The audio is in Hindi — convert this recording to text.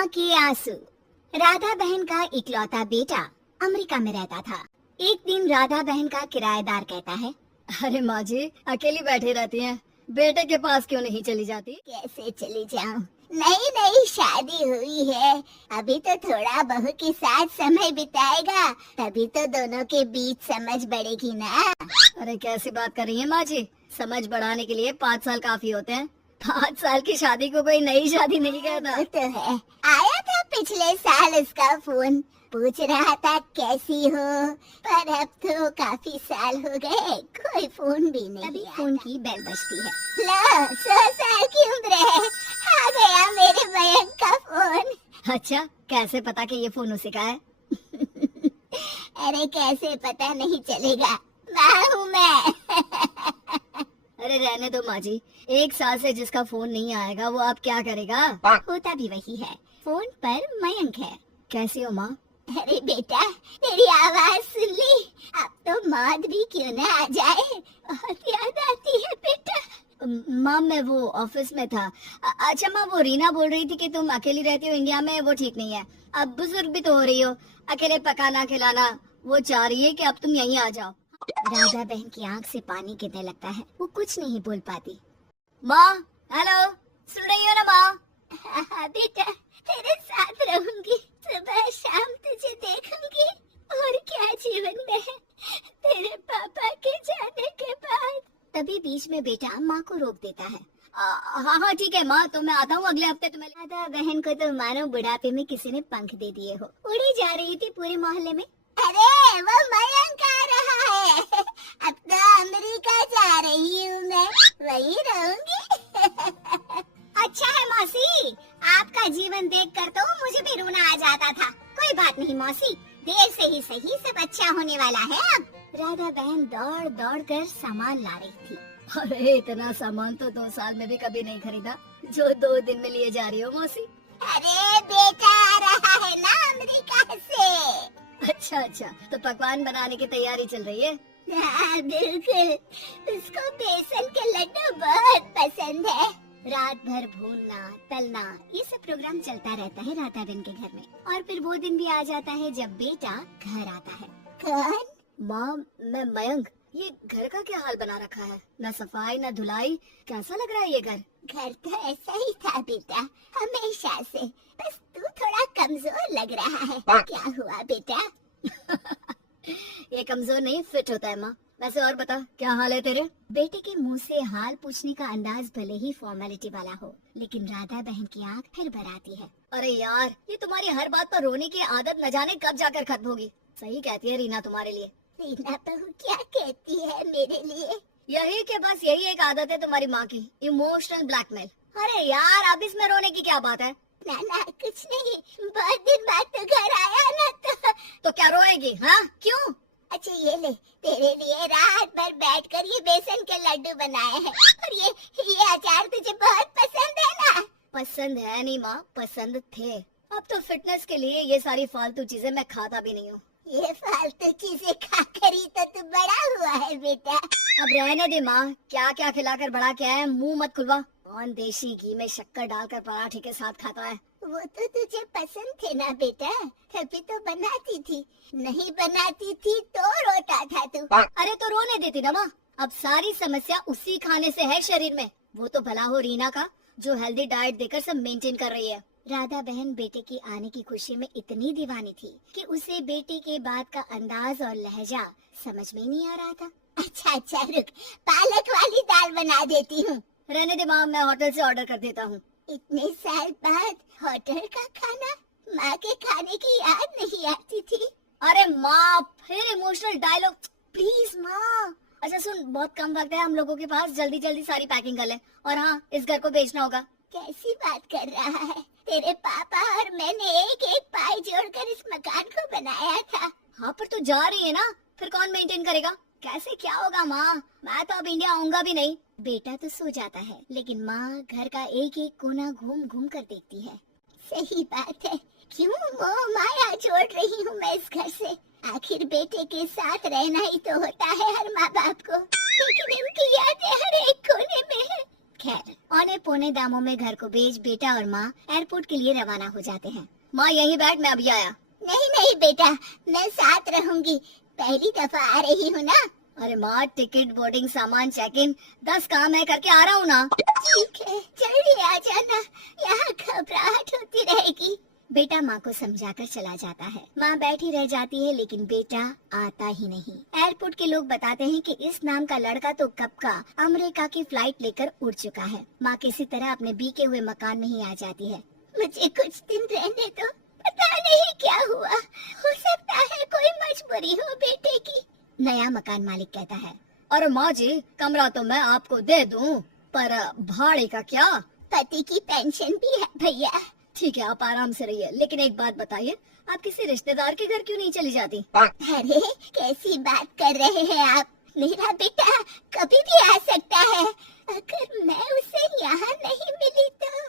माँ के आंसू। राधा बहन का इकलौता बेटा अमेरिका में रहता था। एक दिन राधा बहन का किराएदार कहता है, अरे माँ जी अकेली बैठी रहती हैं, बेटे के पास क्यों नहीं चली जाती? कैसे चली जाऊँ, नई नई शादी हुई है, अभी तो थोड़ा बहू के साथ समय बिताएगा, तभी तो दोनों के बीच समझ बढ़ेगी ना। अरे कैसी बात कर रही हैं माँ जी, समझ बढ़ाने के लिए 5 साल काफी होते हैं। 5 साल की शादी को कोई नई शादी नहीं कहता। वो तो है, आया था पिछले साल उसका फोन, पूछ रहा था कैसी हो, पर अब तो काफी साल हो गए, कोई फोन भी नहीं। अभी फोन की बेल बजती है। लो 100 साल की उम्र है, आ गया मेरे मयंक का फोन। अच्छा, कैसे पता कि ये फोन उसी का है? अरे कैसे पता नहीं चलेगा, माँ हूँ मैं। अरे रहने दो माँ जी, 1 साल से जिसका फोन नहीं आएगा वो अब क्या करेगा? होता भी वही है, फोन पर मयंक है। कैसी हो माँ? अरे बेटा, तेरी आवाज सुन ली, अब तो मौत भी क्यों न आ जाए, बहुत याद आती है बेटा। माँ मैं वो ऑफिस में था। अच्छा माँ, वो रीना बोल रही थी कि तुम अकेली रहती हो इंडिया में, वो ठीक नहीं है। अब बुजुर्ग भी तो हो रही हो, अकेले पकाना खिलाना, वो चाह रही है कि अब तुम यहीं आ जाओ। राधा बहन की आंख से पानी गिरने लगता है, वो कुछ नहीं बोल पाती। माँ हेलो, सुन रही हो ना माँ? हाँ बेटा, तेरे साथ रहूंगी, सुबह शाम तुझे देखूंगी, और क्या जीवन में है तेरे पापा के जाने के बाद। तभी बीच में बेटा माँ को रोक देता है। हाँ हाँ ठीक है माँ, तो मैं आता हूँ अगले हफ्ते। तुम्हें राधा बहन को तो मानो बुढ़ापे में किसी ने पंख दे दिए हो, उड़ी जा रही थी पूरे मोहल्ले में। अरे वो मयंक आ रहा है, अब तो अमेरिका जा रही हूँ मैं, वहीं रहूंगी। अच्छा है मौसी, आपका जीवन देखकर तो मुझे भी रोना आ जाता था। कोई बात नहीं मौसी, देर से ही सही सब अच्छा होने वाला है अब। राधा बहन दौड़ दौड़ कर सामान ला रही थी। अरे इतना सामान तो 2 साल में भी कभी नहीं खरीदा जो 2 दिन में लिए जा रही हो मौसी। अरे बेटा आ रहा है ना अमेरिका से। अच्छा अच्छा, तो पकवान बनाने की तैयारी चल रही है? हाँ बिल्कुल, उसको बेसन के लड्डू बहुत पसंद है। रात भर भूनना तलना ये सब प्रोग्राम चलता रहता है राधा बहन के घर में। और फिर वो दिन भी आ जाता है जब बेटा घर आता है। कौन? माँ मैं मयंक। ये घर का क्या हाल बना रखा है, न सफाई न धुलाई, कैसा लग रहा है ये घर? घर तो ऐसा ही था बेटा, हमेशा से, बस तू थोड़ा कमजोर लग रहा है। क्या हुआ बेटा? ये कमजोर नहीं फिट होता है माँ। वैसे और बता, क्या हाल है तेरे? बेटे के मुंह से हाल पूछने का अंदाज भले ही फॉर्मेलिटी वाला हो, लेकिन राधा बहन की आंख फिर भर आती है। अरे यार, ये तुम्हारी हर बात पर रोने की आदत न जाने कब जाकर खत्म होगी। सही कहती है रीना तुम्हारे लिए। रीना बहू क्या कहती है मेरे लिए? यही के बस यही एक आदत है तुम्हारी माँ की, इमोशनल ब्लैकमेल। अरे यार अब इसमें रोने की क्या बात है? ना ना कुछ नहीं, बहुत दिन बाद तो घर आया ना तो क्या रोएगी? हाँ क्यों? अच्छा ये ले, तेरे लिए रात भर बैठकर ये बेसन के लड्डू बनाए हैं, और ये अचार तुझे बहुत पसंद है ना? पसंद है नहीं माँ, पसंद थे। अब तो फिटनेस के लिए ये सारी फालतू चीजें मैं खाता भी नहीं हूँ। ये फालतू चीजें खाकर ही तो तू बड़ा हुआ है बेटा। अब रहने दे माँ, क्या क्या खिलाकर बड़ा किया है, मुंह मत खुलवा। कौन देसी घी में शक्कर डालकर पराठे के साथ खाता है? वो तो तुझे पसंद थे ना बेटा, तभी तो बनाती थी, नहीं बनाती थी तो रोता था तू। अरे तो रोने देती ना माँ, अब सारी समस्या उसी खाने से है शरीर में। वो तो भला हो रीना का, जो हेल्दी डाइट देकर सब मेंटेन कर रही है। राधा बहन बेटे की आने की खुशी में इतनी दीवानी थी कि उसे बेटे के बात का अंदाज और लहजा समझ में नहीं आ रहा था। अच्छा अच्छा रुक, पालक वाली दाल बना देती हूँ। रहने दे माँ, मैं होटल से ऑर्डर कर देता हूँ। इतने साल बाद होटल का खाना, माँ के खाने की याद नहीं आती थी। अरे माँ फिर इमोशनल डायलॉग, प्लीज माँ। अच्छा सुन, बहुत कम वक्त है हम लोगों के पास, जल्दी जल्दी सारी पैकिंग कर ले। और हाँ, इस घर को बेचना होगा। कैसी बात कर रहा है? तेरे पापा और मैंने एक एक पाई जोड़कर इस मकान को बनाया था। हाँ पर तू जा रही है ना, फिर कौन मेंटेन करेगा? कैसे क्या होगा माँ, मैं तो अब इंडिया आऊंगा भी नहीं। बेटा तो सो जाता है, लेकिन माँ घर का एक एक कोना घूम घूम कर देखती है। सही बात है, क्यों मोह माया जोड़ रही हूँ मैं इस घर से? आखिर बेटे के साथ रहना ही तो होता है हर माँ बाप को, लेकिन इनकी यादें हर एक कोने में है। खैर, औने पौने दामों में घर को बेच बेटा और माँ एयरपोर्ट के लिए रवाना हो जाते हैं। माँ यहीं बैठ, मैं अभी आया। नहीं नहीं बेटा, मैं साथ रहूंगी, पहली दफा आ रही हूँ ना। अरे माँ, टिकट, बोर्डिंग, सामान, चेक इन, 10 काम है, करके आ रहा हूँ ना। ठीक है, जल्दी आ जाना, यहाँ घबराहट होती रहेगी। बेटा माँ को समझाकर चला जाता है। माँ बैठी रह जाती है लेकिन बेटा आता ही नहीं। एयरपोर्ट के लोग बताते हैं कि इस नाम का लड़का तो कब का अमेरिका की फ्लाइट लेकर उड़ चुका है। माँ किसी तरह अपने बीके हुए मकान में ही आ जाती है। मुझे कुछ दिन रहने दो, पता नहीं क्या हुआ, हो सकता है कोई मजबूरी हो बेटे की। नया मकान मालिक कहता है, अरे माँ जी, कमरा तो मैं आपको दे दूँ, पर भाड़े का क्या? पति की पेंशन भी है भैया। ठीक है, आप आराम से रहिए, लेकिन एक बात बताइए, आप किसी रिश्तेदार के घर क्यों नहीं चली जाती? अरे कैसी बात कर रहे हैं आप, मेरा बेटा कभी भी आ सकता है, अगर मैं उसे यहाँ नहीं मिली तो।